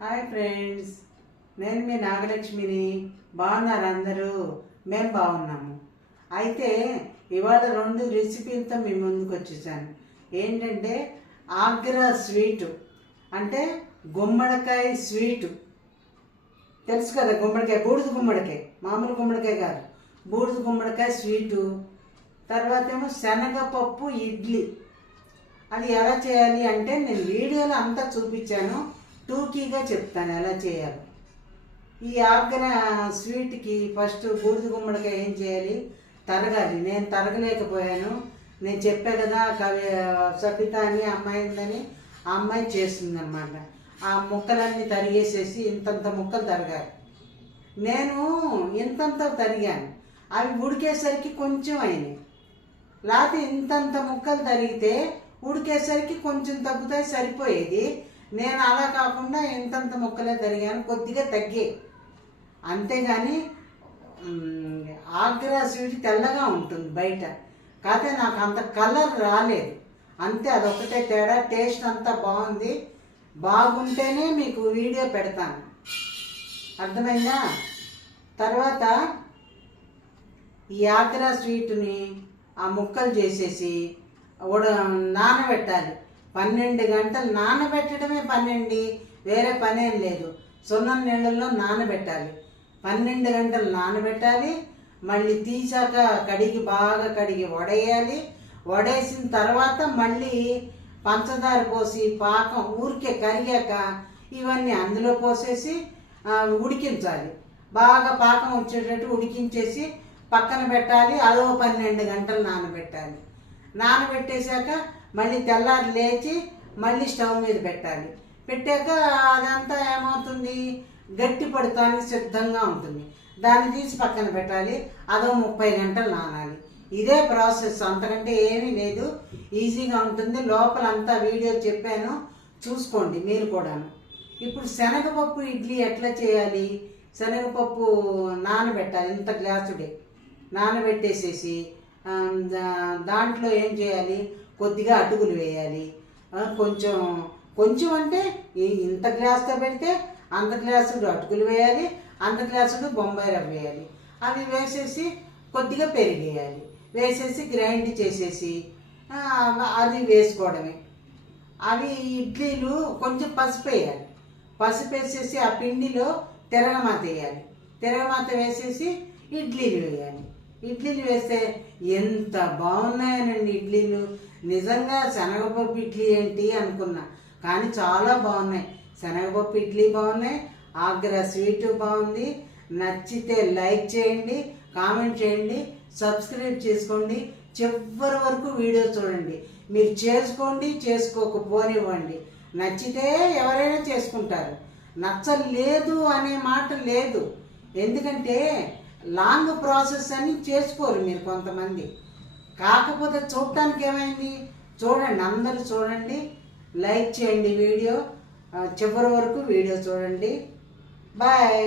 Hi friends. నేను మీ నాగలక్ష్మిని. బాగున్నారు అందరూ? మేము బాగున్నాము. అయితే ఇవాళ రెండు రెసిపీలతో మీ ముందుకు వచ్చేసాను. ఏంటంటే ఆగ్రా స్వీటు అంటే గుమ్మడికాయ స్వీటు. తెలుసు కదా గుమ్మడికాయ బూడిద గుమ్మడికాయ. మామూలు గుమ్మడికాయ కాదు. బూడిద గుమ్మడికాయ స్వీటు. తర్వాత ఏమో శనగపప్పు ఇడ్లీ. అది ఎలా చేయాలి అంటే నేను వీడియోలో అంతా చూపించాను. టూకీగా చెప్తాను ఎలా చేయాలి. ఈ ఆగ్ర స్వీట్కి ఫస్ట్ బూడిద గుమ్మడికాయ ఏం చేయాలి? తరగాలి. నేను తరగలేకపోయాను. నేను చెప్పా కదా కవి సబిత అని అమ్మాయి ఉందని. ఆ అమ్మాయి చేస్తుందన్నమాట. ఆ ముక్కలన్నీ తరిగేసేసి ఇంతంత ముక్కలు తరగాలి. నేను ఇంతంత తరిగాను. అవి ఉడికేసరికి కొంచెం అయినాయి. లేకపోతే ఇంతంత ముక్కలు తరిగితే ఉడికేసరికి కొంచెం తగ్గుతాయి సరిపోయేది. నేను అలా కాకుండా ఇంతంత ముక్కలే తరిగాను కొద్దిగా తగ్గే. అంతేగాని ఆగ్రా స్వీట్ తెల్లగా ఉంటుంది బయట. కాకపోతే నాకు అంత కలర్ రాలేదు. అంతే అదొకటే తేడా. టేస్ట్ అంతా బాగుంది. బాగుంటేనే మీకు వీడియో పెడతాను. అర్థమైందా? తర్వాత ఈ ఆగ్రా స్వీట్ని ఆ ముక్కలు చేసేసి ఉడ నానబెట్టాలి. పన్నెండు గంటలు నానబెట్టడమే పన్నెండు వేరే పనేం లేదు. సున్నం నీళ్ళల్లో నానబెట్టాలి. పన్నెండు గంటలు నానబెట్టాలి. మళ్ళీ తీసాక కడిగి బాగా కడిగి వడేయాలి. వడేసిన తర్వాత మళ్ళీ పంచదార పోసి పాకం ఊరికే కరిగాక ఇవన్నీ అందులో పోసేసి ఉడికించాలి. బాగా పాకం వచ్చేటట్టు ఉడికించేసి పక్కన పెట్టాలి. అదో పన్నెండు గంటలు నానబెట్టాలి. నానబెట్టేశాక మళ్ళీ తెల్లారి లేచి మళ్ళీ స్టవ్ మీద పెట్టాలి. పెట్టాక అదంతా ఏమవుతుంది? గట్టి పడతానికి సిద్ధంగా ఉంటుంది. దాన్ని తీసి పక్కన పెట్టాలి. అదో ముప్పై గంటలు నానాలి. ఇదే ప్రాసెస్. అంతకంటే ఏమీ లేదు. ఈజీగా ఉంటుంది. లోపలంతా వీడియో చెప్పాను. చూసుకోండి మీరు కూడాను. ఇప్పుడు శనగపప్పు ఇడ్లీ ఎట్లా చేయాలి? శనగపప్పు నానబెట్టాలి. ఇంత గ్లాసుడే. నానబెట్టేసేసి దాంట్లో ఏం చేయాలి? కొద్దిగా అటుకులు వేయాలి. కొంచెం కొంచెం అంటే ఇంత గ్లాస్తో పెడితే అంత గ్లాసుడు అటుకులు వేయాలి అంత గ్లాసుడు బొంబాయి రవ్వ వేయాలి. అవి వేసేసి కొద్దిగా పెరిగేయాలి. వేసేసి గ్రైండ్ చేసేసి అది వేసుకోవడమే. అవి ఇడ్లీలు కొంచెం పసుపు వేయాలి. పసుపు వేసేసి ఆ పిండిలో తిరగమాత వేయాలి. తిరగమాత వేసేసి ఇడ్లీలు వేయాలి. ఇడ్లీలు వేస్తే ఎంత బాగున్నాయనండి ఇడ్లీలు. నిజంగా శనగపప్పు ఇడ్లీ ఏంటి అనుకున్నా. కానీ చాలా బాగున్నాయి. శనగపప్పు ఇడ్లీ బాగున్నాయి. ఆగ్రా స్వీట్ బాగుంది. నచ్చితే లైక్ చేయండి కామెంట్ చేయండి సబ్స్క్రైబ్ చేసుకోండి. చివరి వరకు వీడియో చూడండి. మీరు చేసుకోండి చేసుకోకపోనివ్వండి. నచ్చితే ఎవరైనా చేసుకుంటారు. నచ్చలేదు అనే మాట లేదు. ఎందుకంటే లాంగ్ ప్రాసెస్ అని చేసుకోరు మీరు కొంతమంది. కాకపోతే చూడటానికి ఏమైంది? చూడండి అందరూ చూడండి. లైక్ చేయండి వీడియో. చివరి వరకు వీడియో చూడండి. బాయ్.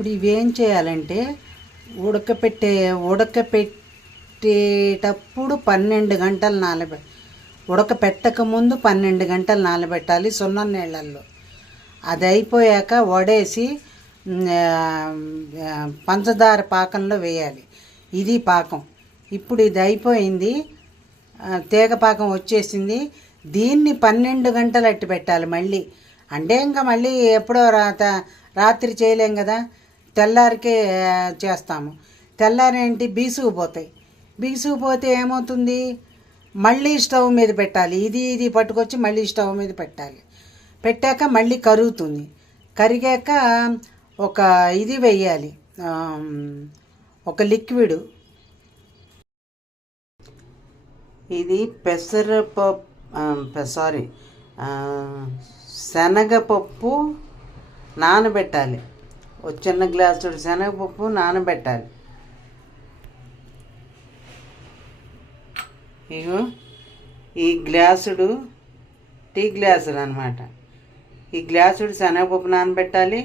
ఇప్పుడు ఇవేం చేయాలంటే ఉడకపెట్టే ఉడకపెట్టేటప్పుడు పన్నెండు గంటలు నానబె ఉడకపెట్టక ముందు పన్నెండు గంటలు నానబెట్టాలి సున్నం నీళ్ళల్లో. అది అయిపోయాక వడేసి పంచదార పాకంలో వేయాలి. ఇది పాకం. ఇప్పుడు ఇది అయిపోయింది ఆ, తీగపాకం వచ్చేసింది. దీన్ని పన్నెండు గంటలు అట్టి పెట్టాలి మళ్ళీ. అంటే ఇంకా మళ్ళీ ఎప్పుడో రాత రాత్రి చేయలేం కదా. తెల్లారికే చేస్తాము. తెల్లారేంటి? బీసుకుపోతాయి బీసుకుపోతే ఏమవుతుంది? మళ్ళీ స్టవ్ మీద పెట్టాలి. ఇది ఇది పట్టుకొచ్చి మళ్ళీ స్టవ్ మీద పెట్టాలి. పెట్టాక మళ్ళీ కరుగుతుంది. కరిగాక ఒక ఇది వెయ్యాలి ఒక లిక్విడ్. ఇది పెసరపప్పు సారీ శనగపప్పు నానబెట్టాలి. ఒక చిన్న గ్లాసుడు శనగపప్పు నానబెట్టాలి. ఇగో ఈ గ్లాసుడు టీ గ్లాసుడు అనమాట ఈ గ్లాసుడు శనగపప్పు నానబెట్టాలి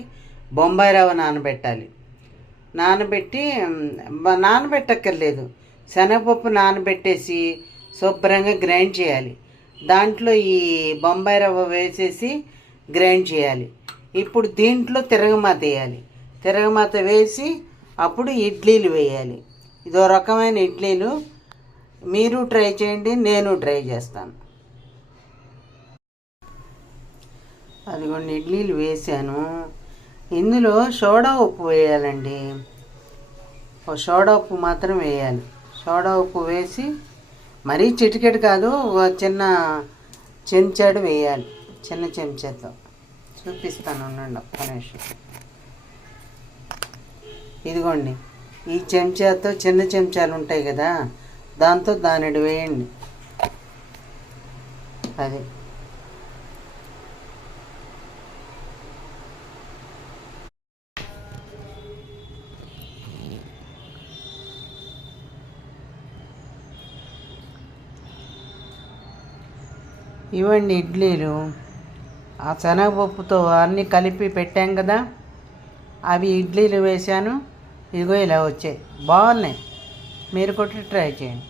బొంబాయి రవ్వ నానబెట్టాలి. నానబెట్టి నానబెట్టక్కర్లేదు. శనగపప్పు నానబెట్టేసి శుభ్రంగా గ్రైండ్ చేయాలి. దాంట్లో ఈ బొంబాయి రవ్వ వేసేసి గ్రైండ్ చేయాలి. ఇప్పుడు దీంట్లో తిరగమాత వేయాలి. తిరగమాత వేసి అప్పుడు ఇడ్లీలు వేయాలి. ఇదో రకమైన ఇడ్లీలు మీరు ట్రై చేయండి నేను ట్రై చేస్తాను. అదిగోండి ఇడ్లీలు వేసాను. ఇందులో సోడా ఉప్పు వేయాలండి. ఓ సోడా ఉప్పు మాత్రం వేయాలి. సోడా ఉప్పు వేసి మరీ చిటికెట్ కాదు ఒక చిన్న చెంచాడు వేయాలి. చిన్న చెంచాతో. చూపిస్తాను ఉండండి ఒక్క నిమిషం. ఇదిగోండి ఈ చెంచాతో చిన్న చెంచాలు ఉంటాయి కదా దాంతో దానిడి వేయండి. అది. ఇవ్వండి ఇడ్లీలు. ఆ శనగపప్పుతో అన్నీ కలిపి పెట్టాం కదా అవి ఇడ్లీలు వేశాను. ఇదిగో ఇలా వచ్చాయి. బాగున్నాయి. మీరు కూడా ట్రై చేయండి.